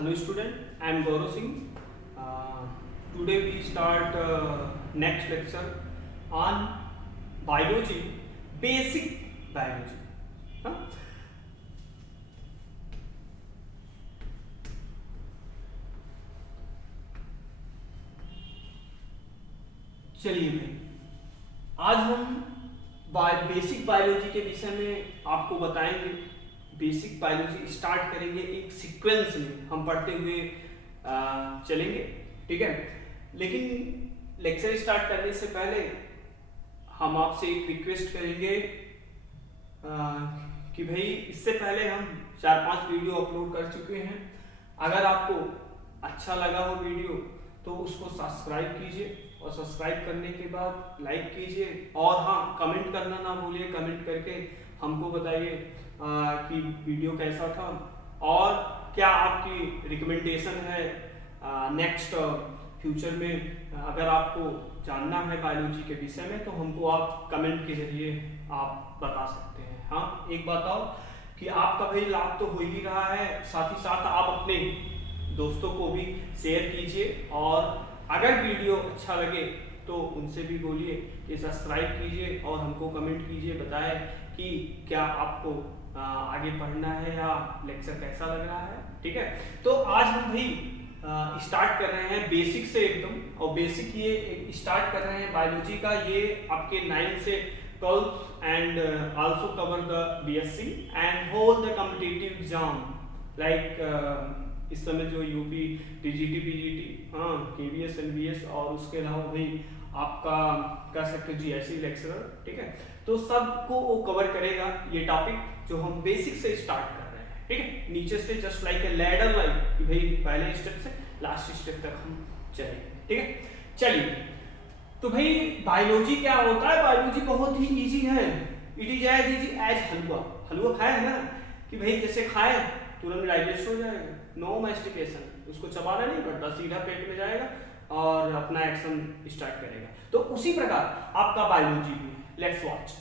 Hello student, I am Gaurav Singh. Today we start next lecture on biology, basic biology. हाँ? चलिए भाई, आज हम बेसिक बायोलॉजी के विषय में आपको बताएंगे। बेसिक बायोलॉजी स्टार्ट करेंगे, एक सीक्वेंस में हम पढ़ते हुए चलेंगे, ठीक है। लेकिन लेक्चर स्टार्ट करने से पहले हम आपसे एक रिक्वेस्ट करेंगे कि भाई इससे पहले हम 4-5 वीडियो अपलोड कर चुके हैं। अगर आपको अच्छा लगा हो वीडियो तो उसको सब्सक्राइब कीजिए और सब्सक्राइब करने के बाद लाइक कीजिए और हाँ, कमेंट करना ना भूलिए। कमेंट करके हमको बताइए कि वीडियो कैसा था और क्या आपकी रिकमेंडेशन है नेक्स्ट फ्यूचर में। अगर आपको जानना है बायोलॉजी के विषय में तो हमको आप कमेंट के जरिए आप बता सकते हैं। हाँ, एक बात और कि आपका भाई लाभ तो हो ही रहा है, साथ ही साथ आप अपने दोस्तों को भी शेयर कीजिए और अगर वीडियो अच्छा लगे तो उनसे भी बोलिए कि सब्सक्राइब कीजिए और हमको कमेंट कीजिए, बताएं कि क्या आपको आगे पढ़ना है या लेक्चर कैसा लग रहा है, ठीक है। तो आज हम भाई स्टार्ट कर रहे हैं बेसिक से एकदम, और बेसिक ये स्टार्ट कर रहे हैं बायोलॉजी का। ये आपके 9 से 12 and also cover the BSc and whole the competitive exam like इस समय जो यूपी टीजीटी पीजीटी, हाँ, केवीएस एनबीएस और उसके अलावा भाई आपका कह सकते हो जीएससी लेक्चरर, ठीक है। तो सबको वो कवर करेगा ये टॉपिक जो हम बेसिक से स्टार्ट कर रहे हैं, ठीक है। नीचे से just like a ladder like कि भाई पहले स्टेप से लास्ट स्टेप तक हम चलेंगे, ठीक है। चलिए, तो भाई बायोलॉजी क्या होता है? बायोलॉजी बहुत ही इजी है। It is as easy as halwa. हलवा खाया है ना कि भाई जैसे खाए तुरंत डाइजेस्ट हो जाएगा, नो मैस्टिकेशन, उसको चबाना नहीं पड़ता, सीधा पेट में जाएगा और अपना एक्शन स्टार्ट करेगा। तो उसी प्रकार आपका बायोलॉजी भी है। लेट्स वॉच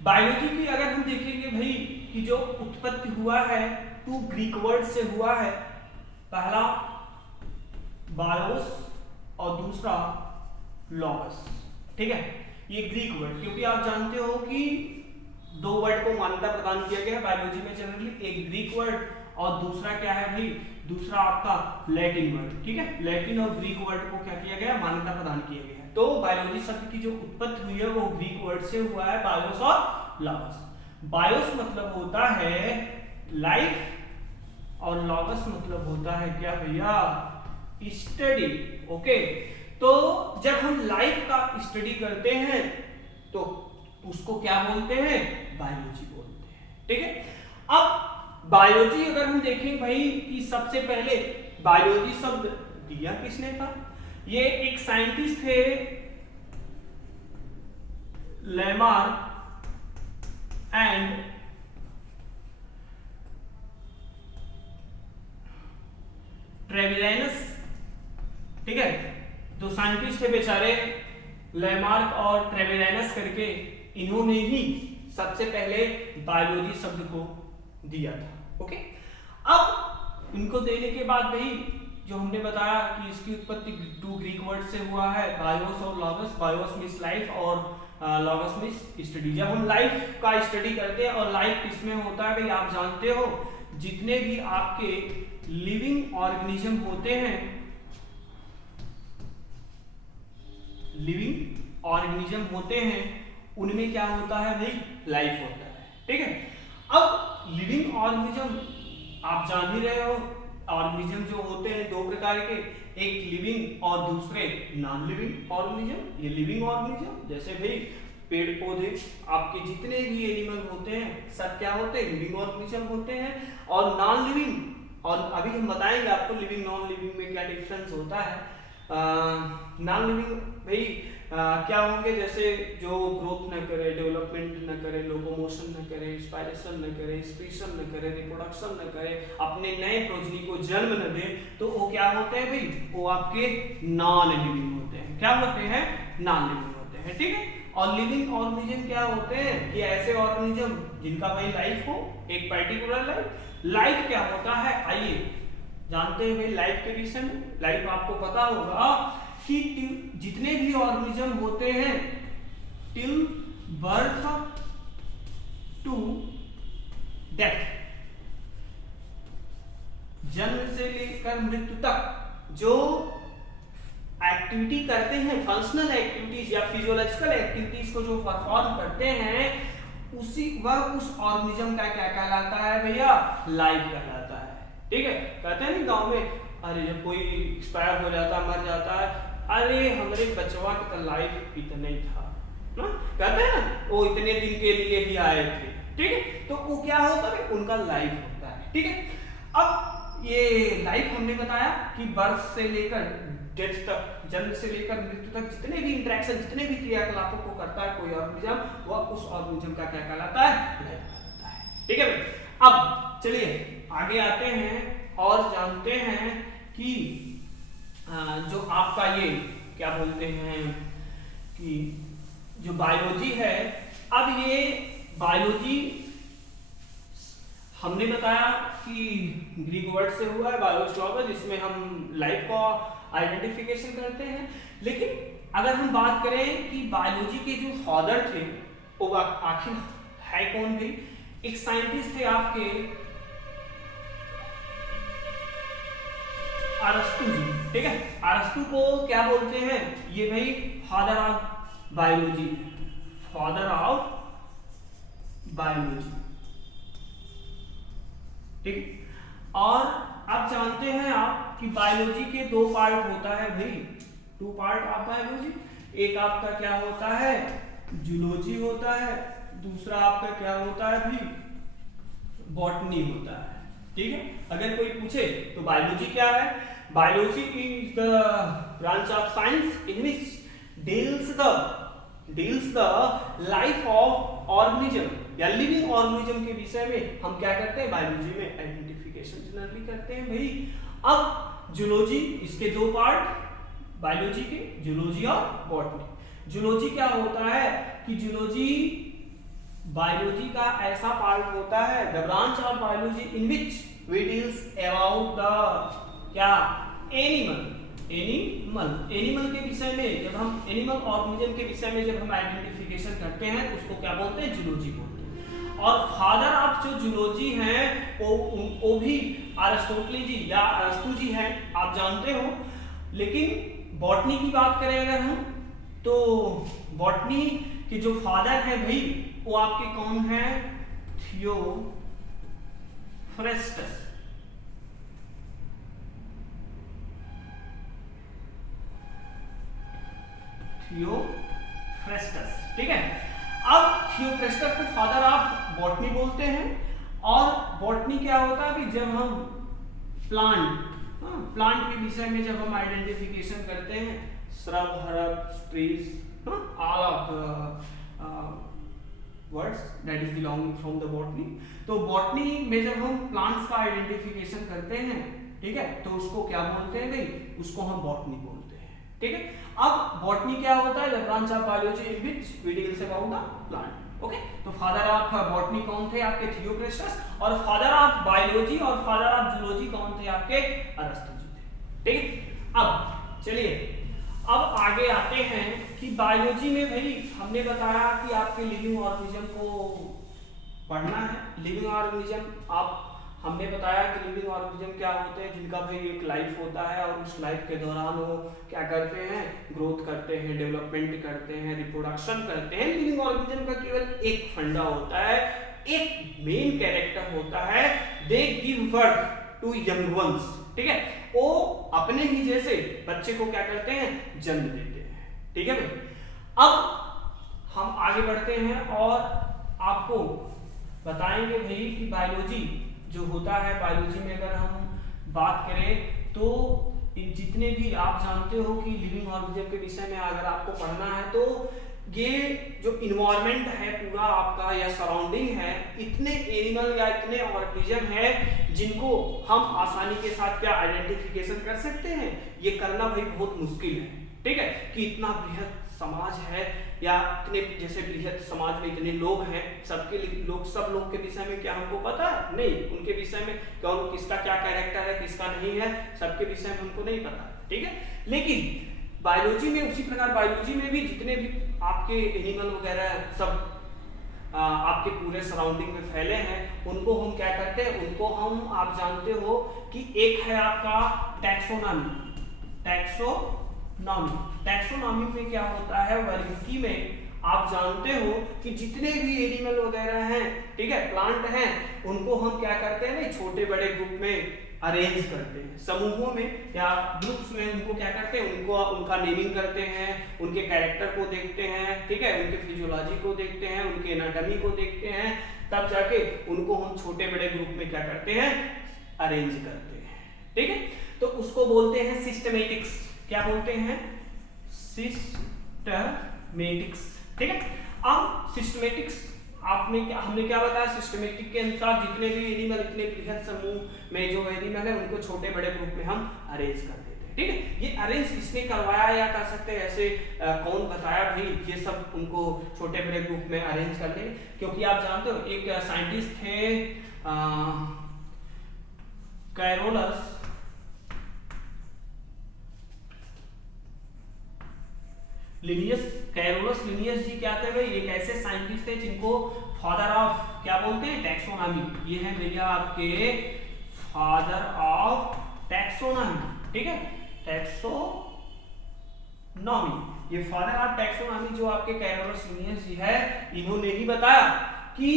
बायोलॉजी की। अगर हम देखेंगे भाई कि जो उत्पत्ति हुआ है 2 ग्रीक वर्ड से हुआ है। पहला बायोस और दूसरा लॉगस, ठीक है। ये ग्रीक वर्ड, क्योंकि आप जानते हो कि 2 वर्ड को मान्यता प्रदान किया गया है बायोलॉजी में जनरली, एक ग्रीक वर्ड और दूसरा क्या है भाई, दूसरा आपका लैटिन वर्ड, ठीक है। लैटिन और ग्रीक वर्ड को क्या किया गया, मान्यता प्रदान किया गया है। तो बायोलॉजी शब्द की जो उत्पत्ति हुई है वो ग्रीक वर्ड से हुआ है, बायोस और लॉगस। बायोस मतलब होता है लाइफ और लॉगस मतलब होता है क्या भैया, स्टडी, ओके। तो जब हम लाइफ का स्टडी करते हैं तो उसको क्या बोलते हैं, बायोलॉजी बोलते हैं, ठीक है। अब बायोलॉजी अगर हम देखें भाई कि सबसे पहले बायोलॉजी शब्द दिया किसने था? ये एक साइंटिस्ट थे लेमार्क एंड ट्रेविलियनस, ठीक है। दो साइंटिस्ट थे बेचारे, लेमार्क और ट्रेविलियनस करके, इन्होंने ही सबसे पहले बायोलॉजी शब्द को दिया था, ओके। अब इनको देने के बाद भाई जो हमने बताया कि इसकी उत्पत्ति 2 ग्रीक वर्ड से हुआ है, बायोस और लॉगस। बायोस मींस लाइफ और लॉगस मींस स्टडी। जब हम लाइफ का स्टडी करते हैं, और लाइफ किसमें होता है भाई, आप जानते हो जितने भी आपके लिविंग ऑर्गेनिज्म होते हैं, लिविंग ऑर्गेनिज्म होते हैं, उनमें क्या होता है भाई, लाइफ होता है, ठीक है। अब लिविंग ऑर्गेनिज्म आप जान ही रहे हो, ऑर्गेनिज्म जो होते हैं 2 प्रकार के, एक लिविंग और दूसरे नॉन लिविंग ऑर्गेनिज्म। ये लिविंग ऑर्गेनिज्म जैसे भाई पेड़ पौधे, आपके जितने भी एनिमल होते हैं सब क्या होते हैं, लिविंग ऑर्गेनिज्म होते हैं। और नॉन लिविंग, और अभी हम बताएंगे आपको लिविंग नॉन लिविंग में क्या डिफरेंस होता है। नॉन लिविंग भाई क्या होंगे, जैसे जो ग्रोथ न करे, डेवलपमेंट न करे, लोकोमोशन न करे, इंस्पायरेशन न करे, एक्सक्रीशन न करे, रिप्रोडक्शन न करे, अपने नए प्रोजनी को जन्म न दे, तो वो क्या होते हैं भाई, वो आपके नॉन लिविंग होते हैं। क्या होते हैं, नॉन लिविंग होते हैं, ठीक है। और लिविंग ऑर्गेनिज्म क्या होते हैं कि ऐसे ऑर्गेनिज्म जिनका भाई लाइफ हो, एक पर्टिकुलर लाइफ। लाइफ क्या होता है, आइए जानते हैं भाई लाइफ के विषय में। लाइफ आपको पता होगा कि जितने भी ऑर्गेनिज्म होते हैं टिल बर्थ टू डेथ, जन्म से लेकर मृत्यु तक जो एक्टिविटी करते हैं, फंक्शनल एक्टिविटीज या फिजियोलॉजिकल एक्टिविटीज को जो परफॉर्म करते हैं, उसी वह उस ऑर्गेनिज्म का क्या कहलाता है भैया? लाइफ कहलाता है। ठीक है, कहते हैं ना गांव में, अरे जब कोई एक्सपायर हो जाता है, मर जाता है, अरे हमारे बचवा का लाइफ इतना ही था ना, कहते हैं ना, वो इतने दिन के लिए ही आए थे। ठीक है, तो वो क्या होता है? उनका लाइफ होता है। ठीक है, अब ये लाइफ हमने बताया कि बर्थ से लेकर डेथ तक, जन्म से लेकर मृत्यु तक जितने भी इंटरेक्शन, जितने भी क्रियाकलापों को करता है कोई ऑर्गेनिज्म, वह उस ऑर्गेनिज्म का क्या कहलाता है? लाइफ कहलाता है। ठीक है भाई, अब चलिए आगे आते हैं और जानते हैं कि जो आपका ये क्या बोलते हैं कि जो बायोलॉजी है, अब ये बायोलॉजी हमने बताया कि ग्रीक वर्ड से हुआ है बायोलॉजी, जिसमें हम लाइफ का आइडेंटिफिकेशन करते हैं। लेकिन अगर हम बात करें कि बायोलॉजी के जो फादर थे वो आखिर है कौन थे? एक साइंटिस्ट थे आपके अरस्तु जी। ठीक है, अरस्तु को क्या बोलते हैं? ये भाई father of biology, father of biology. ठीक, और आप जानते हैं आप कि बायोलॉजी के दो पार्ट होता है भाई, टू पार्ट ऑफ बायोलॉजी। एक आपका क्या होता है? जूलॉजी होता है, दूसरा आपका क्या होता है भाई? बॉटनी होता है। ठीक है, अगर कोई पूछे तो बायोलॉजी क्या है? Biology is the branch of science in which deals the life of organism या लिविंग ऑर्गेनिज्म के विषय में हम क्या करते हैं? बायोलॉजी में आइडेंटिफिकेशन जनरली करते हैं भाई। अब जूलॉजी, इसके दो पार्ट बायोलॉजी के, जूलॉजी और बॉटनी। जूलॉजी क्या होता है कि जूलॉजी बायोलॉजी का ऐसा पार्ट होता है, the branch of biology in which we deals about the क्या? एनिमल के विषय में। जब हम एनिमल ऑर्गेनिज्म के विषय में जब हम आइडेंटिफिकेशन करते हैं तो उसको क्या बोलते हैं? जूलॉजी बोलते हैं। और फादर ऑफ जो जूलॉजी हैं वो भी अरिस्टोटल जी या अरस्तु जी हैं, आप जानते हो। लेकिन बॉटनी की बात करें अगर हम, तो बॉटनी के जो फादर हैं भाई वो आपके कौन हैं? थियोफ्रेस्टस। थियोफ्रेस्टस। ठीक है, अब थियोफ्रेस्टस को फादर ऑफ बॉटनी बोलते हैं। और बॉटनी क्या होता है कि जब हम प्लांट के विषय में जब हम आइडेंटिफिकेशन करते हैं, shrub, herb, trees, all of words that is belonging from the botany. तो बॉटनी में जब हम प्लांट्स का आइडेंटिफिकेशन करते हैं, ठीक है, तो उसको क्या बोलते हैं भाई? उसको हम बॉटनी बोलते हैं। ठीक है, अब बॉटनी क्या होता है? The branch of biology in which we deals about the plant. Okay, तो फादर ऑफ बॉटनी कौन थे? आपके थियोफ्रेस्टस। और फादर ऑफ बायोलॉजी और फादर ऑफ जूलॉजी कौन थे? आपके अरस्तु जी थे। ठीक है, अब चलिए अब आगे आते हैं कि बायोलॉजी में भाई हमने बताया कि आपके लिविंग ऑर्गेनिज्म को पढ़ना है। लिविंग ऑर्गेनिज्म हमने बताया कि लिविंग ऑर्गेनिज्म क्या होते हैं? जिनका भाई एक लाइफ होता है और उस लाइफ के दौरान वो क्या करते हैं? ग्रोथ करते हैं, डेवलपमेंट करते हैं, रिप्रोडक्शन करते हैं। लिविंग ऑर्गेनिज्म का केवल एक फंडा होता है, एक मेन कैरेक्टर होता है, they give birth to young ones. ठीक है, वो अपने ही जैसे बच्चे को क्या करते हैं? जन्म देते हैं। ठीक है भाई, अब हम आगे बढ़ते हैं और आपको बताएंगे भाई कि बायोलॉजी जो होता है, बायोलॉजी में अगर हम बात करें तो जितने भी आप जानते हो कि लिविंग ऑर्गेनिज्म के विषय में अगर आपको पढ़ना है तो ये जो इन्वायरमेंट है पूरा आपका या सराउंडिंग है, इतने एनिमल या इतने ऑर्गेनिज्म है जिनको हम आसानी के साथ क्या आइडेंटिफिकेशन कर सकते हैं? ये करना भाई बहुत मुश्किल है। ठीक है, कि इतना बृहद समाज है या इतने जैसे बृहद समाज में इतने लोग हैं, सबके लोग सब लोग के विषय में क्या हमको पता है? नहीं, उनके विषय में कौन किसका क्या कैरेक्टर है, किसका नहीं है, सबके विषय में हमको नहीं पता, ठीक है। लेकिन बायोलॉजी में उसी प्रकार बायोलॉजी में भी जितने भी आपके एनिमल वगैरह सब आपके पूरे सराउंडिंग में फैले हैं, उनको हम क्या करते हैं, उनको हम आप जानते हो कि एक है आपका टैक्सोनॉमी। टैक्सोनॉमी में क्या होता है, वर्गीकी में आप जानते हो कि जितने भी एनिमल वगैरह हैं, ठीक है, प्लांट हैं, उनको हम क्या करते हैं, छोटे बड़े ग्रुप में अरेंज करते हैं, समूहों में या ग्रुप्स में उनको क्या करते हैं, उनको उनका नेमिंग करते हैं, उनके कैरेक्टर को देखते हैं, ठीक है, उनके फिजियोलॉजी को देखते हैं, उनके एनाटॉमी को देखते हैं, तब जाके उनको हम छोटे बड़े ग्रुप में क्या करते हैं, अरेंज करते हैं, ठीक है। तो उसको बोलते हैं सिस्टमेटिक्स। क्या बोलते हैं? सिस्टमेटिक्स, ठीक है। अब सिस्टमेटिक्स हमने क्या बताया, सिस्टमेटिक के अनुसार जितने भी एनिमल इतने बृहद समूह में जो एनिमल है उनको छोटे बड़े ग्रुप में हम अरेंज कर देते हैं, ठीक है। ये अरेंज किसने करवाया या कह सकते हैं ऐसे कौन बताया भाई ये सब उनको छोटे बड़े ग्रुप में अरेंज कर दें? क्योंकि आप जानते हो एक साइंटिस्ट थे कैरोलस लिनियस जी क्या थे भाई, एक ऐसे साइंटिस्ट थे जिनको फादर ऑफ क्या बोलते हैं, टैक्सोनॉमी। ये है भैया आपके फादर ऑफ टैक्सोनॉमी, ठीक है, टैक्सोनॉमी। ये फादर ऑफ टैक्सोनॉमी जो आपके कैरोलस लिनियस जी है, इन्होंने ही बताया कि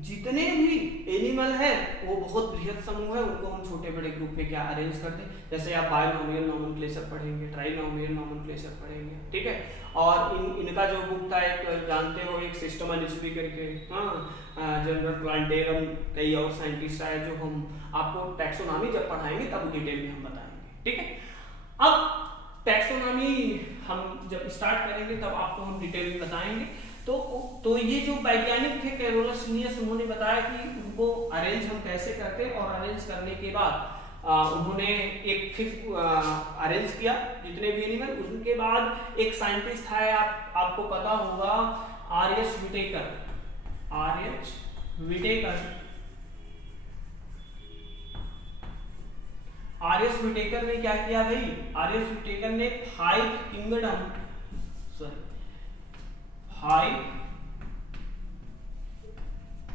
जितने भी एनिमल हैं वो बहुत बृहद समूह है, उनको हम छोटे बड़े ग्रुप में क्या अरेंज करते हैं। जैसे आप बायनोमियल नोमेनक्लेचर पढ़ेंगे, ट्राइनोमियल नोमेनक्लेचर पढ़ेंगे, ठीक है। और इनका जो बुक था एक जानते हो, एक सिस्टम एलिसबी करके, जनरल प्लांटेरम, कई और साइंटिस्ट आए जो हम आपको टैक्सोनॉमी जब पढ़ाएंगे तब डिटेल में हम बताएंगे, ठीक है। अब टैक्सोनॉमी हम जब स्टार्ट करेंगे तब आपको हम डिटेल में बताएंगे। तो ये जो वैज्ञानिक थे कैरोलस लिनियस, उन्होंने बताया कि उनको अरेंज हम कैसे करते हैं, और अरेंज करने के बाद उन्होंने एक फिक्स अरेंज किया जितने भी एनिमल। उनके बाद एक साइंटिस्ट था, आपको पता होगा, आर.एच. विटेकर ने क्या किया भाई, आर.एच. विटेकर ने 5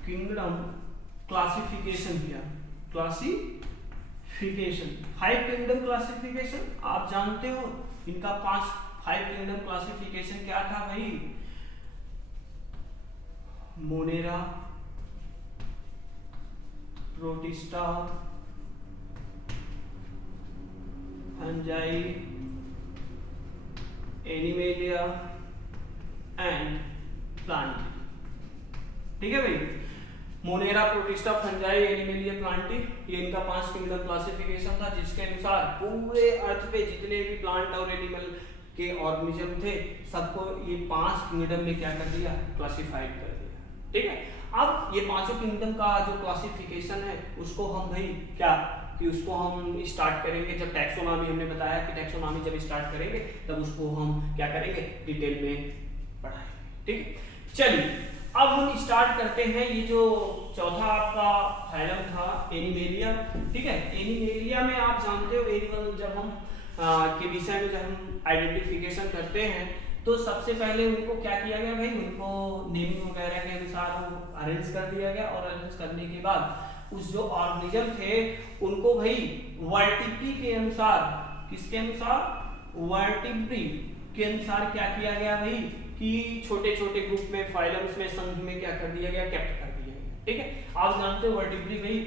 किंगडम क्लासिफिकेशन किया। 5 किंगडम क्लासिफिकेशन आप जानते हो, इनका 5 किंगडम क्लासिफिकेशन क्या था भाई, Monera, protista, fungi, animalia and Plantae, ठीक है भाई। Monera, protista, fungi, animalia, Plantae, ये इनका 5 किंगडम क्लासिफिकेशन था, जिसके अनुसार पूरे अर्थ पे जितने भी प्लांट और एनिमल के ऑर्गेनिज्म थे सबको ये 5 किंगडम में क्या कर दिया, क्लासिफाइड कर दिया, ठीक है। अब ये पांचों किंगडम का जो क्लासिफिकेशन है उसको हम भाई क्या कि उसको हम स्टार्ट करेंगे जब टैक्सोनॉमी, हमने बताया कि टैक्सोनॉमी जब स्टार्ट करेंगे तब उसको हम क्या करेंगे, डिटेल में पढ़ाएंगे, ठीक है। चलिए अब हम स्टार्ट करते हैं। ये जो चौथा आपका फाइलम था एनिमेलिया, ठीक है। एनिमेलिया में आप जानते हो एनिमल जब हम के विषय में जब हम आइडेंटिफिकेशन करते हैं तो सबसे पहले उनको क्या किया गया भाई, उनको नेमिंग वगैरह के अनुसार अरेंज कर दिया गया, और अरेंज करने के बाद उस जो ऑर्गेनिज्म थे उनको भाई वर्टिब्री के अनुसार, किसके अनुसार, वर्टिब्री के अनुसार क्या किया गया भाई कि छोटे छोटे ग्रुप में, फाइलम्स में, संघ में क्या कर दिया गया, कैप्ट कर दिया गया, ठीक है। आप जानते हो वर्टिब्री भाई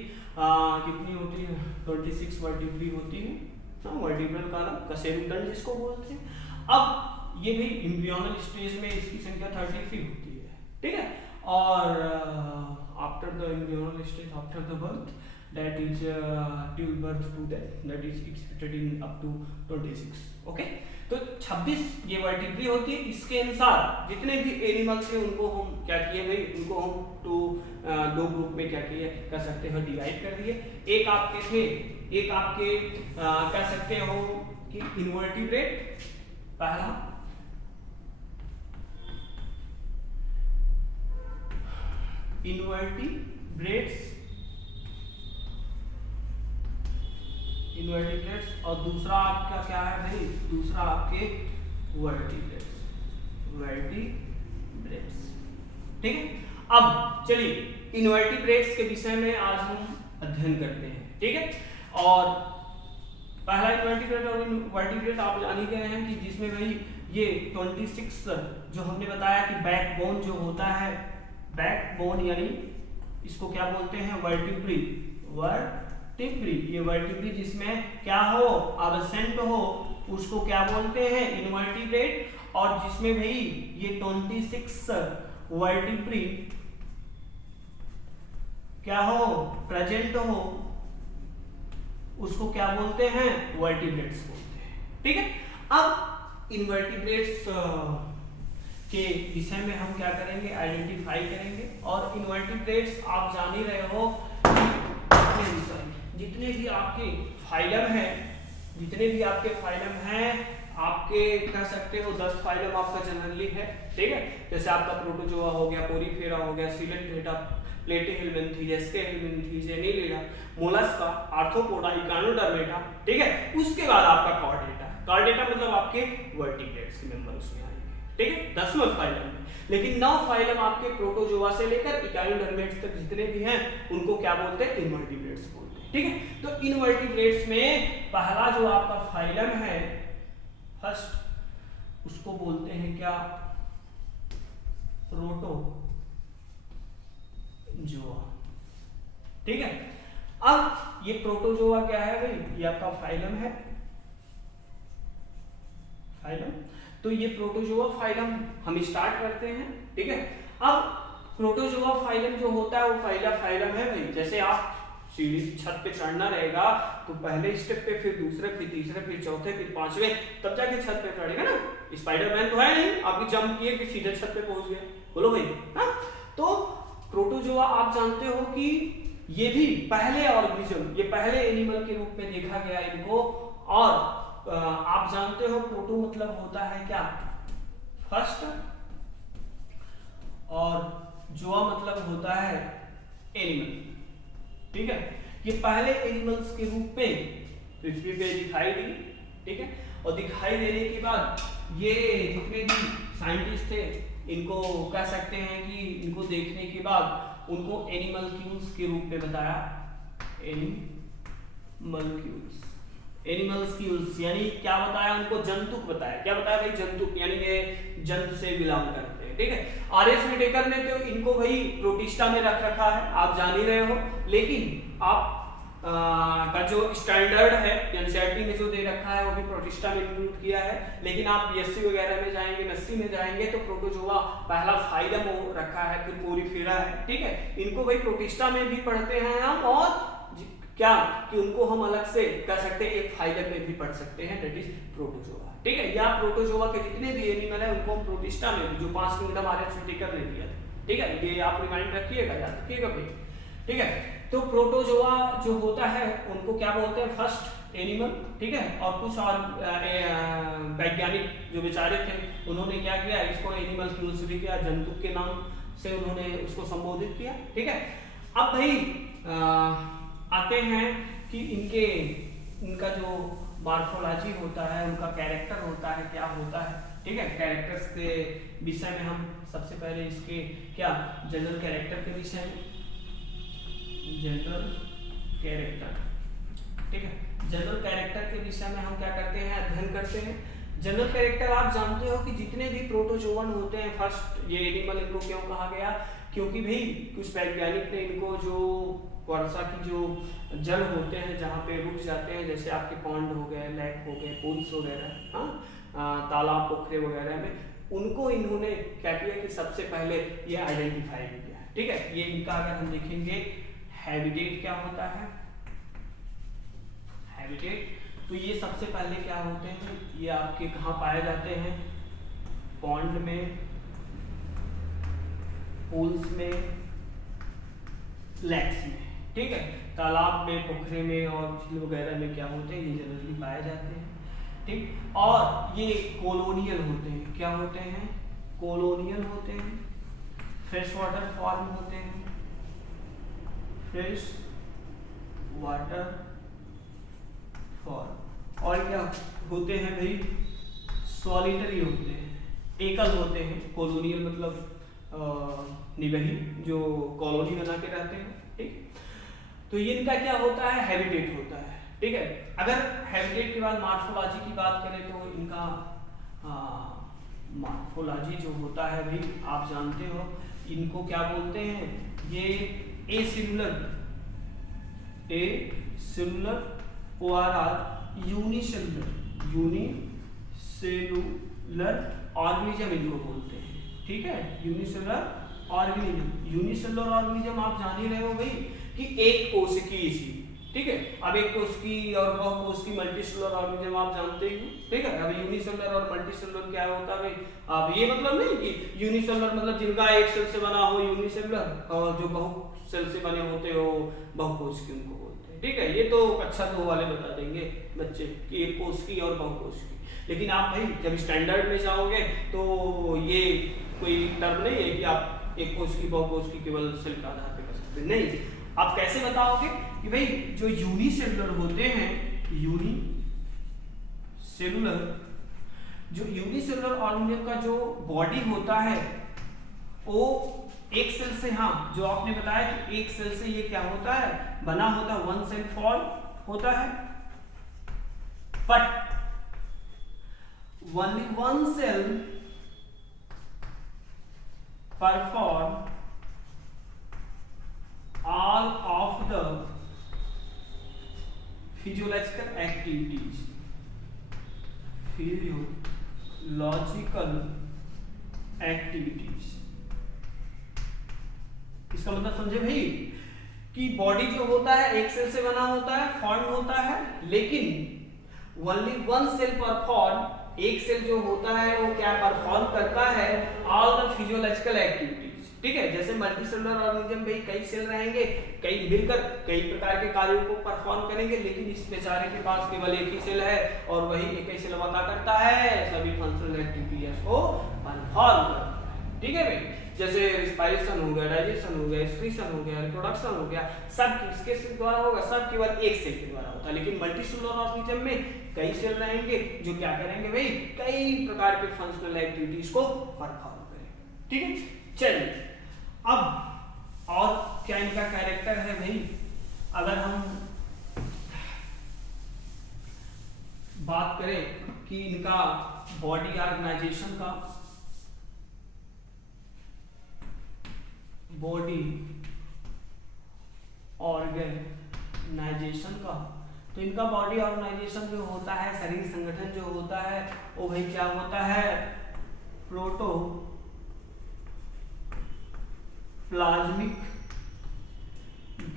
कितनी होती है, 26 वर्टिब्री होती है, वर्टिब्रल कॉलम, कशेरुकदंड जिसको बोलते हैं। अब ये भी एम्ब्रियोनल स्टेज में इसकी संख्या 33 होती है, ठीक है। और after the embryonal stage, after the birth, that is till birth to death, that is expected in up to 26, okay. तो 26 ये वर्टिब्री होती है। इसके अनुसार जितने भी एनिमल्स थे उनको हम क्या किए भाई, उनको हम दो ग्रुप में क्या किए कर सकते हो, डिवाइड कर दिए। एक आपके कह सकते हो कि इनवर्टिब्रेट पहला इनवर्टिब्रेट्स और दूसरा आपका क्या है भाई, दूसरा आपके वर्टिब्रेट्स। ठीक है, अब चलिए इनवर्टिब्रेट्स के विषय में आज हम अध्ययन करते हैं। ठीक है, और पहला इनवर्टिब्रेट और वर्टिब्रेट आप जान ही गए हैं कि जिसमें भाई ये 26 जो हमने बताया कि बैकबोन जो होता है, बैकबोन यानी इसको क्या बोलते हैं, वर्टिब्री। ये वर्टिब्री जिसमें क्या हो, एब्सेंट हो, उसको क्या बोलते हैं, इनवर्टिब्रेट। और जिसमें भाई ये 26 वर्टिब्री क्या हो, प्रेजेंट हो, उसको क्या बोलते हैं, वर्टिब्रेट्स बोलते हैं। ठीक है, अब इनवर्टिब्रेट्स के विषय में हम क्या करेंगे, आइडेंटिफाई करेंगे। और इनवर्टिब्रेट्स आप जान ही रहे हो जितने भी आपके फाइलम हैं, आपके कह सकते हो 10 फाइलम आपका जनरली है। ठीक है, जैसे आपका प्रोटोजोआ हो गया, पोरीफेरा हो गया, coelenterata, platyhelminthes, aschelminthes, annelida, mollusca, arthropoda, echinodermata. ठीक है, उसके बाद आपका कॉर्डेटा मतलब आपके वर्टिब्रेट्स के मेंबर उसमें आएंगे। ठीक है, 10वां फाइलम है, लेकिन 9 फाइलम आपके प्रोटोजोआ से लेकर इकानोडर्मेट्स तक जितने भी हैं उनको क्या बोलते हैं, इनवर्टिब्रेट्स बोलते हैं। ठीक है, तो इनवर्टिब्रेट्स में पहला जो आपका फाइलम है फर्स्ट, उसको बोलते हैं क्या, प्रोटोजोआ। ठीक है, अब ये प्रोटोजोआ क्या है भाई, ये आपका फाइलम है, तो ये प्रोटोजोआ फाइलम हम स्टार्ट करते हैं। ठीक है, अब प्रोटोजोआ फाइलम जो होता है वो पहला फाइलम है भाई। जैसे आप सीढ़ी छत पे चढ़ना रहेगा तो पहले स्टेप पे, फिर दूसरे, फिर तीसरे, फिर चौथे, फिर 5वें, तब जाके छत पे चढ़ेगा ना। स्पाइडरमैन तो है नहीं आपकी जंप किए कि सीधे छत पे पहुंच गए, बोलो भाई। हाँ, तो प्रोटोजोआ आप जानते हो कि ये भी पहले ऑर्गेनिज्म, ये पहले एनिमल के रूप में देखा गया इनको। और आप जानते हो प्रोटो मतलब होता है क्या, फर्स्ट, और जोआ मतलब होता है एनिमल। ठीक है, ये पहले एनिमल्स के रूप में पृथ्वी पे दिखाई दी। ठीक है, और दिखाई देने के बाद ये जितने भी साइंटिस्ट थे इनको कह सकते हैं कि इनको देखने के बाद उनको एनिमल्क्यूल्स के रूप में बताया, एनिमल्क्यूल्स यानी क्या बताया उनको, जंतुक बताया। क्या बताया भाई, जंतुक, यानी ये जंतु से बिलोंग करते हैं। ठीक है, आर.एस. व्हिटेकर ने तो इनको भाई प्रोटिस्टा में रख रखा है, आप जान ही रहे हो। लेकिन आप का जो स्टैंडर्ड है एनसीईआरटी में जो दे रखा है वो भी प्रोटिस्टा में इंक्लूड किया है। लेकिन आप बीएससी वगैरह में जाएंगे, नस्सी में जाएंगे तो प्रोटोजोआ पहला फाइलम रखा है, फिर पोरीफेरा है। ठीक है, इनको भाई प्रोटिस्टा में भी पढ़ते हैं हम, और क्या कि उनको हम अलग से कह सकते हैं एक फाइलम में भी पढ़ सकते हैं, दैट इज प्रोटोजोआ। ठीक है, या प्रोटोजोआ के जितने भी एनिमल है उनको हम प्रोटिस्टा में भी, जो 5 किंगडम आर.एस. व्हिटेकर ने दिया था। ठीक है, ये आप रिमाइंड रखिएगा, याद रखिएगा भाई। ठीक है, तो प्रोटोजोआ जो होता है उनको क्या बोलते हैं, फर्स्ट एनिमल। ठीक है, और कुछ और वैज्ञानिक जो बेचारे थे उन्होंने क्या किया, इसको एनिमल्क्यूल्स भी किया, जंतु के नाम से उन्होंने उसको संबोधित किया। ठीक है, अब भाई आते हैं कि इनका जो मॉर्फोलॉजी होता है, उनका कैरेक्टर होता है, क्या होता है। ठीक है, कैरेक्टर्स के विषय में हम सबसे पहले इसके क्या जनरल कैरेक्टर के विषय में, जनरल कैरेक्टर। ठीक है, जनरल कैरेक्टर के विषय में हम क्या करते हैं, अध्ययन करते हैं। जनरल कैरेक्टर आप जानते हो कि जितने भी प्रोटोजोवन होते हैं, फर्स्ट ये एनिमल, इनको क्यों कहा गया, क्योंकि भाई कुछ वैज्ञानिक ने इनको जो वर्षा की जो जल होते हैं जहाँ पे रुक जाते हैं, जैसे आपके पॉन्ड हो गए, लेक हो गए, पूल्स वगैरह, हाँ, तालाब, पोखरे वगैरह में, उनको इन्होंने क्या किया कि सबसे पहले ये आइडेंटिफाई किया। ठीक है, ये इनका अगर हम देखेंगे हैबिटेट क्या होता है, हैबिटेट, तो ये सबसे पहले क्या होते हैं, ये आपके कहाँ पाए जाते हैं, पॉन्ड में, पूल्स में, लेक्स में। ठीक है, तालाब में, पोखरे में और झील वगैरह में क्या होते हैं, ये जनरली पाए जाते हैं। ठीक। और ये कॉलोनियल होते हैं, क्या होते हैं? कॉलोनियल होते हैं। फ्रेश वाटर फॉर्म होते हैं, फ्रेश वाटर फॉर्म। और क्या होते हैं भाई? सॉलिटरी होते हैं, एकल होते हैं। कॉलोनियल मतलब निवही, जो कॉलोनी बना के रहते हैं, ठीक। तो ये इनका क्या होता है? हैबिटेट होता है, ठीक है। अगर हैबिटेट के बाद मॉर्फोलॉजी की बात करें तो इनका मॉर्फोलॉजी जो होता है भाई, आप जानते हो इनको क्या बोलते हैं? ये एसेलुलर ORR यूनिसेलुलर ऑर्गेनिज्म इनको बोलते हैं, ठीक है। Unicellular organism. यूनिसेलुलर ऑर्गेनिज्म आप जान ही रहे हो भाई कि एक कोशिकीय जीव, ठीक है। अब एक कोशिकीय और बहुकोशिकीय मल्टीसेलुलर ऑर्गेनिज्म आप जानते ही, ठीक है। अब यूनिसेलुलर और मल्टीसेलुलर क्या होता है भाई? अब ये मतलब नहीं कि यूनिसेलुलर मतलब जिनका एक सेल से बना हो यूनिसेलुलर, और जो बहु सेल से बने होते हो बहुकोशिकीय उनको बोलते हैं, ठीक है। ये तो कक्षा 2 वाले बता देंगे बच्चे कि एक कोशिकीय और बहुकोशिकीय। लेकिन आप भाई जब स्टैंडर्ड में जाओगे तो ये कोई टर्म नहीं है कि आप एक कोशिकीय बहुकोशिकीय केवल सेल के आधार पर कर सकते, नहीं। आप कैसे बताओगे कि भाई जो यूनिसेलुलर होते हैं, यूनिसेलुलर ऑर्गेनिज्म का जो बॉडी होता है वो एक सेल से, हाँ जो आपने बताया कि एक सेल से ये क्या होता है? बना होता है, वन सेल फॉर्म होता है। But only one cell perform all of the physiological activities, इसका मतलब समझे भाई कि बॉडी जो होता है एक सेल से बना होता है, फॉर्म होता है, लेकिन only one cell perform, एक सेल जो होता है वो क्या परफॉर्म करता है? ऑल द फिजियोलॉजिकल एक्टिविटीज, ठीक है। जैसे मल्टीसेलुलर ऑर्गेनिज्म भाई कई सेल रहेंगे, कई मिलकर कई प्रकार के कार्यों को परफॉर्म करेंगे, लेकिन इस बेचारे के पास केवल एक ही सेल है और वही एक ही सेल क्या करता है? सभी फंक्शनल एक्टिविटीज को परफॉर्म करता है, ठीक है भाई। जैसे रिस्पायरेशन हो गया, डाइजेशन हो गया, एक्सक्रीशन हो गया, रिप्रोडक्शन हो गया, सब किसके द्वारा होगा? सब केवल एक सेल के द्वारा होता है। लेकिन मल्टीसेलुलर ऑर्गेनिज्म में कई सेल रहेंगे जो क्या करेंगे भाई? कई प्रकार के फंक्शनल एक्टिविटीज को परफॉर्म करेंगे, ठीक है। चलिए अब और क्या इनका कैरेक्टर है भाई? अगर हम बात करें कि इनका बॉडी ऑर्गेनाइजेशन का, तो इनका बॉडी ऑर्गेनाइजेशन जो होता है, शरीर संगठन जो होता है वो भाई क्या होता है? Protoplasmic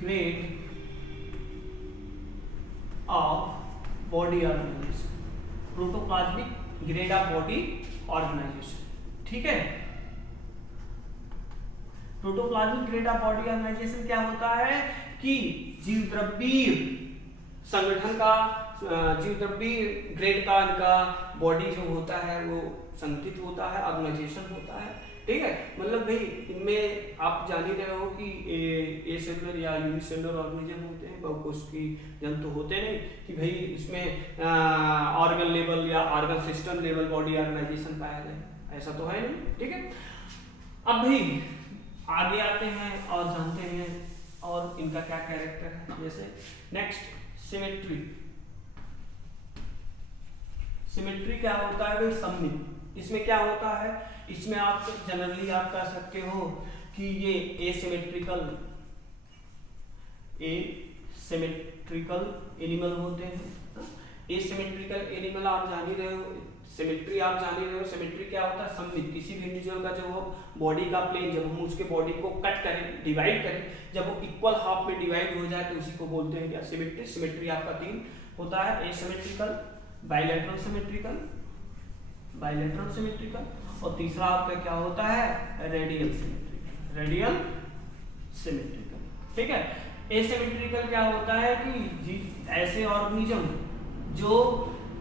grade of body organization, protoplasmic grade of body organization, ठीक है। Protoplasmic grade of body organization क्या होता है कि जीवद्रव्यीय संगठन का, जीवद्रव्यीय ग्रेड का इनका बॉडी जो होता है वो संगठित होता है, ऑर्गेनाइजेशन होता है, ठीक है। मतलब भाई इनमें आप जान ही रहे हो कि एसेलुलर या यूनिसेलुलर ऑर्गेनिज्म होते हैं, बहुकोशिकीय जंतु होते नहीं कि भाई इसमें ऑर्गन लेवल या organ system level body organization पाया जाए, ऐसा तो है नहीं, ठीक है। अब भाई आगे आते हैं और जानते हैं और इनका क्या कैरेक्टर है। जैसे नेक्स्ट सिमेट्री क्या होता है भाई? सममित। इसमें क्या होता है? इसमें आप जनरली आप कह सकते हो कि ये एसिमेट्रिकल एनिमल होते हैं। एसिमेट्रिकल एनिमल आप जान ही रहे हो, सिमेट्री आप जान ही रहे हो। सिमेट्री क्या होता है? सममित। किसी भी इंडिविजुअल का जो बॉडी का प्लेन, जब हम उसके बॉडी को कट करें, डिवाइड करें, जब वो इक्वल हाफ में डिवाइड हो जाए तो उसी को बोलते हैं क्या? सिमेट्री। सिमेट्री आपका 3 होता है, एसिमेट्रिकल, बाइलेटरल सिमेट्रिकल और तीसरा आपका क्या होता है? रेडियल सिमेट्रिकल, ठीक है। एसिमेट्रिकल क्या होता है कि ऐसे ऑर्गेनिज्म जो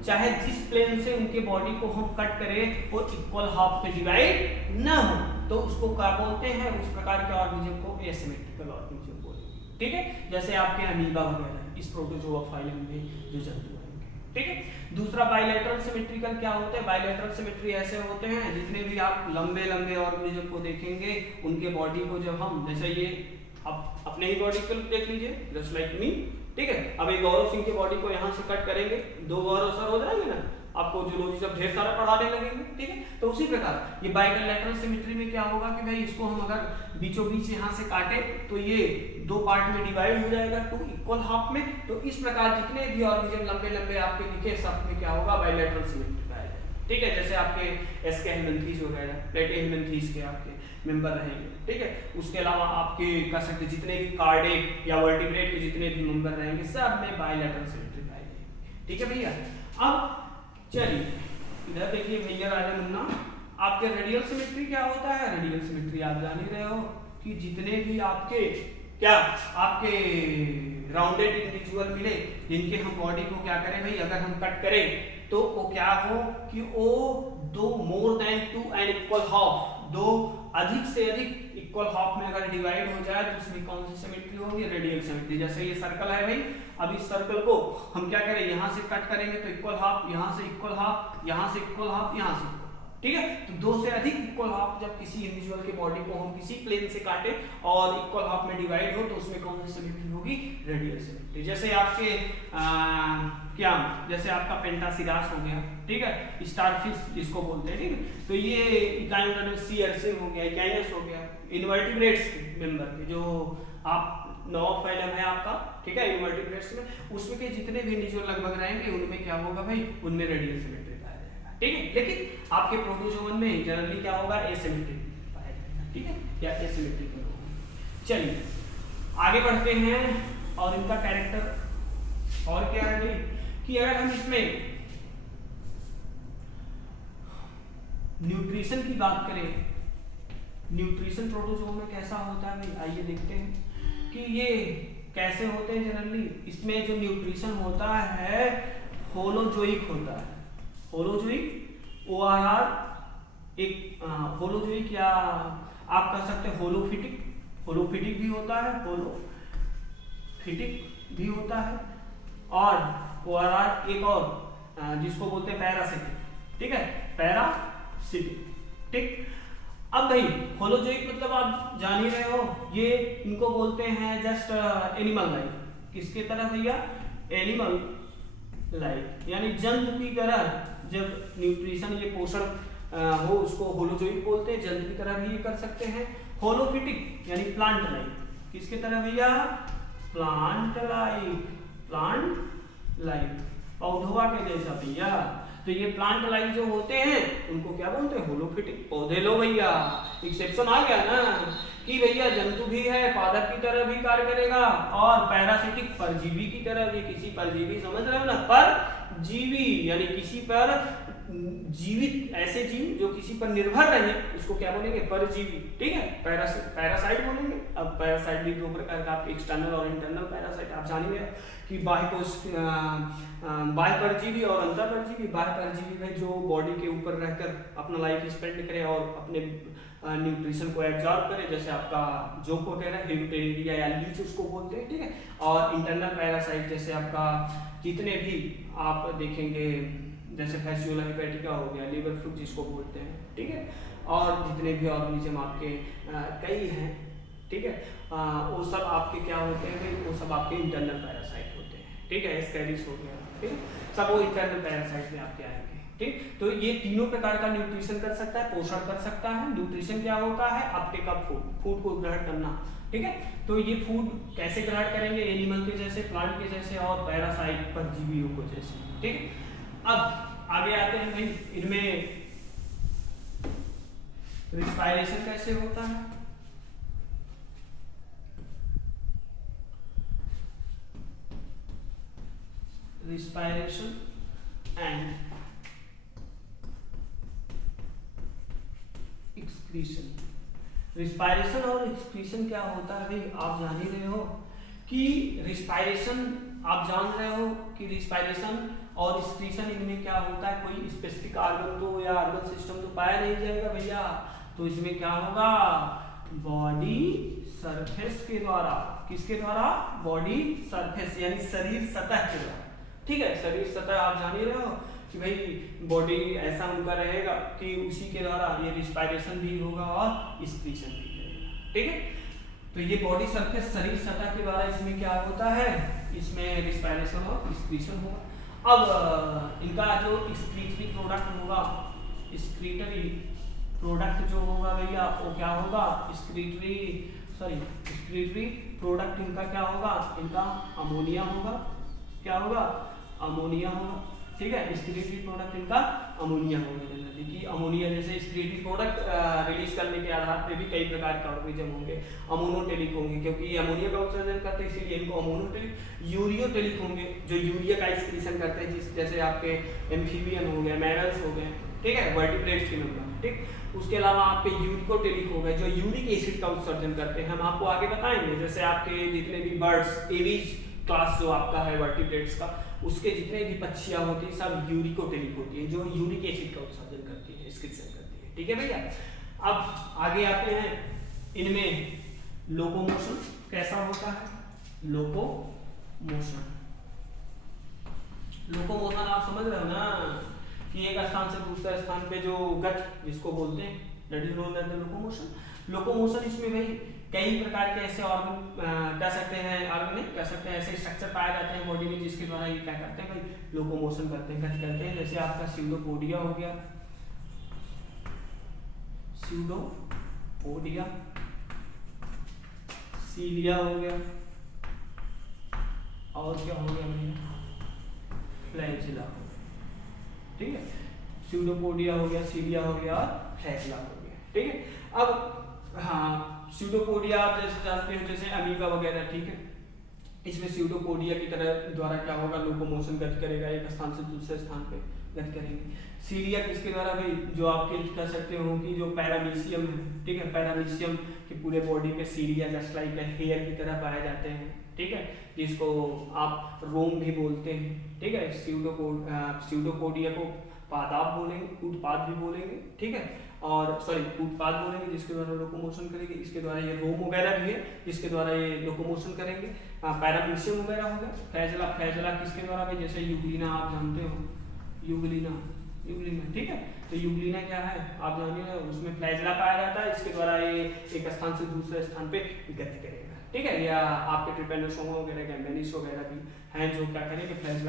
चाहे जिस प्लेन से उनके बॉडी को हम कट करें वो इक्वल हाफ में डिवाइड ना हो, तो उसको क्या बोलते हैं, उस प्रकार के ऑर्गेनिज्म को एसिमेट्रिकल ऑर्गेनिज्म बोलते हैं। ठीक है, जैसे आपके अमीबा वगैरह, इस प्रोटोजोआ फाइलम में जो जंतु आएंगे। ठीक है, दूसरा बायलैटरल सिमेट्रिकल क्या होता है, बायलैटरल सिमेट्री ऐसे होते हैं जितने भी आप लंबे लंबे ऑर्गेनिज्म को देखेंगे उनके बॉडी को जब हम, जैसे ये आप अपने ही बॉडी को देख लीजिए, जस्ट लाइक मी। ठीक है, अब एक गौरव सिंह की बॉडी को यहाँ से कट करेंगे, 2 गौरव सर हो जाएंगे ना, आपको जूलॉजी जब ढेर सारा पढ़ाने लगेंगे। ठीक है, तो उसी प्रकार ये बायलैटरल सिमेट्री में क्या होगा कि भाई इसको हम अगर बीचों बीच यहाँ से काटे तो ये 2 पार्ट में डिवाइड हो जाएगा, 2 इक्वल हाफ में। तो इस प्रकार जितने भी ऑर्गेनिज्म लंबे लंबे आपके दिखे सब में क्या होगा, बायलैटरल सिमेट्री पाया जाएगा। ठीक है, जैसे आपके एस्के हेलमिंथीज वगैरह, प्लेटे हेलमिंथीज के आपके मेंबर रहेंगे। ठीक है, उसके अलावा आपके कह सकते जितने भी कार्डिक या वर्टिब्रेट के जितने भी मेंबर रहेंगे सब में बायलैटरल सिमेट्री पाई जाएगी। ठीक है भैया, अब चलिए इधर देखिए भैया राजा मुन्ना, आपके रेडियल सिमेट्री क्या होता है। रेडियल सिमेट्री आप जान ही रहे हो कि जितने भी आपके क्या आपके राउंडेड इंडिविजुअल मिले जिनके हम बॉडी को क्या करें भाई, अगर हम कट करें तो वो क्या हो कि वो 2 more than 2 and equal half, 2 अधिक से अधिक इक्वल हाफ में अगर डिवाइड हो जाए तो उसमें कौन सी सिमेट्री होगी, रेडियल सिमेट्री। जैसे ये सर्कल है भाई, अब इस सर्कल को हम क्या करें, यहाँ से कट करेंगे तो इक्वल हाफ, यहाँ से इक्वल हाफ, यहाँ से इक्वल हाफ, यहाँ से। ठीक है, तो 2 से अधिक इक्वल हाफ जब किसी इंडिविजुअल के बॉडी को हम किसी प्लेन से काटे और इक्वल हाफ में डिवाइड हो तो उसमें कौन सी सिमेट्री होगी, रेडियल सिमेट्री। जैसे आपके क्या, जैसे आपका पेंटासिरास हो गया। ठीक है, स्टारफिश जिसको बोलते हैं। ठीक है, तो ये इकाइनोडर्मस सी अर्चिन हो गया, इकाइनस हो गया, इनवर्टिब्रेट्स के मेंबर के जो आप नॉर्थ फाइलम है आपका। ठीक है, इनवर्टिब्रेट्स में उसमें के जितने भी इंडिविजुअल लगभग रहेंगे उनमें क्या होगा भाई, उनमें रेडियल सिमेट्री पाया जाएगा। ठीक है, लेकिन आपके प्रोटोजोवन में जनरली क्या होगा, एसिमेट्रिक पाया जाएगा। ठीक है, या एसिमेट्रिकल होगा। चलिए आगे बढ़ते हैं, और इनका कैरेक्टर और क्या है भाई कि अगर हम इसमें न्यूट्रिशन की बात करें, न्यूट्रिशन प्रोटोजोआ में कैसा होता है भाई, आइए देखते हैं कि ये कैसे होते हैं जनरली। इसमें जो न्यूट्रिशन होता है होलोजोइक होता है, होलोजोइक ORR एक होलोजोइक, या आप कह सकते हैं होलोफिटिक, होलोफिटिक भी होता है, होलोफिटिक भी होता है, और ORR एक और जिसको बोलते हैं पैरासिटिक। ठीक है, पैरासिटिक। ठीक, अब भाई होलोजोइक मतलब आप जान ही रहे हो, ये इनको बोलते हैं जस्ट एनिमल लाइफ। किसके तरह भैया, एनिमल लाइफ, यानी जंतु की तरह जब न्यूट्रिशन ये पोषण हो उसको होलोजोइक बोलते हैं। जंतु की तरह भी ये कर सकते हैं। होलोफिटिक यानी प्लांट लाइफ, किसके तरह भैया, प्लांट लाइफ, प्लांट लाइफ, पौधवा के जैसा भैया। तो ये प्लांट लाइफ जो होते हैं उनको क्या बोलते हैं, होलोफिटिक। पौधे लो भैया, एक्सेप्शन आ गया ना कि भैया जंतु भी है, पादप की तरह भी कार्य करेगा, और पैरासिटिक परजीवी की तरह भी, किसी परजीवी समझ रहे हो ना, परजीवी यानी किसी पर जीवित, ऐसे जीव जो किसी पर निर्भर रहे उसको क्या बोलेंगे, परजीवी। ठीक है, पैरासाइट बोलेंगे। अब पैरासाइट भी 2 प्रकार का, आपके एक्सटर्नल और इंटरनल पैरासाइट। आप जानिए कि बाह्य परजीवी और अंतर परजीवी। बाह्य परजीवी में जो बॉडी के ऊपर रहकर अपना लाइफ स्पेंड करे और अपने न्यूट्रिशन को एब्जॉर्ब करे, जैसे आपका जोक वगैरह, हेमिटेरिया या लीच उसको बोलते हैं। ठीक है, और इंटरनल पैरासाइट जैसे आपका जितने भी आप देखेंगे, जैसे फैसियोला हेपेटिका हो गया, लीवर फ्लूक जिसको बोलते हैं। ठीक है, और जितने भी ऑर्गेनिज्म आपके कई हैं। ठीक है, वो सब आपके क्या होते हैं, वो सब आपके इंटरनल पैरासाइट होते हैं। ठीक है, एस्कैरिस हो गया, ठीक है, सब वो इंटरनल पैरासाइट में आपके आएंगे। ठीक, तो ये तीनों प्रकार का न्यूट्रिशन कर सकता है, पोषण कर सकता है। न्यूट्रिशन क्या होता है, अपटेक ऑफ फूड, फूड को ग्रहण करना। ठीक है, तो ये फूड कैसे ग्रहण करेंगे, एनिमल के जैसे, प्लांट के जैसे, और पैरासाइट परजीवियों को जैसे। ठीक, अब आगे आते हैं भाई, इनमें रिस्पायरेशन कैसे होता है। Respiration and excretion. रिस्पायरेशन और एक्सक्रीशन क्या होता है भाई, आप जान ही रहे हो कि रिस्पायरेशन आप जान रहे हो कि रिस्पायरेशन और एक्सक्रीशन इनमें क्या होता है, कोई स्पेसिफिक ऑर्गन तो या ऑर्गन सिस्टम तो पाया नहीं जाएगा भैया, तो इसमें क्या होगा, बॉडी सरफेस के द्वारा, किसके द्वारा, बॉडी सरफेस यानी शरीर सतह के द्वारा, ठीक है। शरीर सतह आप जान ही रहे हो कि भाई बॉडी ऐसा उनका रहेगा कि उसी के द्वारा ये रिस्पायरेशन भी होगा और एक्सक्रीशन भी करेगा, ठीक है। तो ये बॉडी सरफेस शरीर सतह के द्वारा इसमें क्या होता है, इसमें रिस्पायरेशन और एक्सक्रीशन होगा। अब इनका जो एक्सक्रीटरी प्रोडक्ट होगा, एक्सक्रीटरी प्रोडक्ट जो होगा भैया वो क्या होगा, एक्सक्रीटरी प्रोडक्ट इनका क्या होगा, इनका अमोनिया होगा, क्या होगा, अमोनिया होगा, ठीक है। एक्सक्रीटरी प्रोडक्ट इनका अमोनिया होगा, कि अमोनिया जैसे एक्सक्रीटरी प्रोडक्ट रिलीज करने के आधार पे भी कई प्रकार के ऑर्गेनिज्म होंगे, अमोनोटेलिक होंगे क्योंकि ये अमोनिया का उत्सर्जन करते हैं इसीलिए इनको अमोनोटेलिक, यूरियोटेलिक होंगे जो यूरिया का एक्सक्रीशन करते हैं, जैसे आपके एम्फीबियन हो गए, मैमल्स हो गए, ठीक है, वर्टिब्रेट्स के मेंबर, ठीक। उसके अलावा आपके यूरिकोटेलिक हो गए जो यूरिक एसिड का उत्सर्जन करते हैं, हम आपको आगे बताएंगे। जैसे आपके जितने भी बर्ड्स, एवीज क्लास जो आपका है वर्टिब्रेट्स का, उसके जितने भी पक्षियां होती है सब यूरिकोटेलिक होती है जो यूरिक एसिड का उत्सर्जन करती है, एक्सक्रीशन करती है, ठीक है भैया। अब आगे आते हैं, इनमें लोकोमोशन कैसा होता है, लोकोमोशन आप समझ रहे हो ना, कि एक स्थान से दूसरे स्थान पे जो गति जिसको बोलते हैं, that is known as the locomotion. Locomotion इसमें भाई कई प्रकार के ऐसे ऑर्गन कह सकते हैं, ऑर्गन नहीं कह सकते हैं, ऐसे स्ट्रक्चर पाए जाते हैं बॉडी में जिसके द्वारा ये क्या करते हैं भाई, लोकोमोशन करते हैं, गति करते हैं। जैसे आपका स्यूडोपोडिया हो गया, स्यूडोपोडिया, सीलिया हो गया, और क्या हो गया भैया, फ्लैजिला, ठीक है। स्यूडोपोडिया हो गया, सीलिया हो गया और फ्लैजिला हो गया, ठीक है। अब हाँ, स्यूडोपोडिया आप जैसे जानते हो जैसे अमीबा वगैरह, ठीक है, इसमें स्यूडोपोडिया की तरह द्वारा क्या होगा, लोकोमोशन गति करेगा, एक स्थान से दूसरे स्थान पे गति करेंगे। सीलिया किसके द्वारा भाई, जो आपके कह सकते हो कि जो पैरामीशियम है, ठीक है, पैरामीशियम की पूरे बॉडी पे सीलिया जस्ट लाइक हेयर की तरह पाए जाते हैं, ठीक है, जिसको आप रोम भी बोलते हैं, ठीक है। स्यूडोपोडिया को पादाप बोलेंगे, उत्पाद भी बोलेंगे, ठीक है, और सॉरी उत्पाद बोलेंगे जिसके द्वारा लोकोमोशन करेंगे। इसके द्वारा ये रोम वगैरह भी है जिसके द्वारा ये लोकोमोशन करेंगे। पैरामीशियम वगैरह हो गया। फ्लैजिला किसके द्वारा भाई, जैसे यूग्लिना आप जानते हो, यूग्लिना, ठीक है, तो यूग्लिना क्या है आप जानिए, उसमें फ्लैजिला पाया जाता है, इसके द्वारा ये एक स्थान से दूसरे स्थान पे गति करेगा, ठीक है। या आपके ट्रिपेनोसोमा वगैरह, गैम्बेनिस वगैरह भी हैं जो क्या करेंगे, फ्लैजिला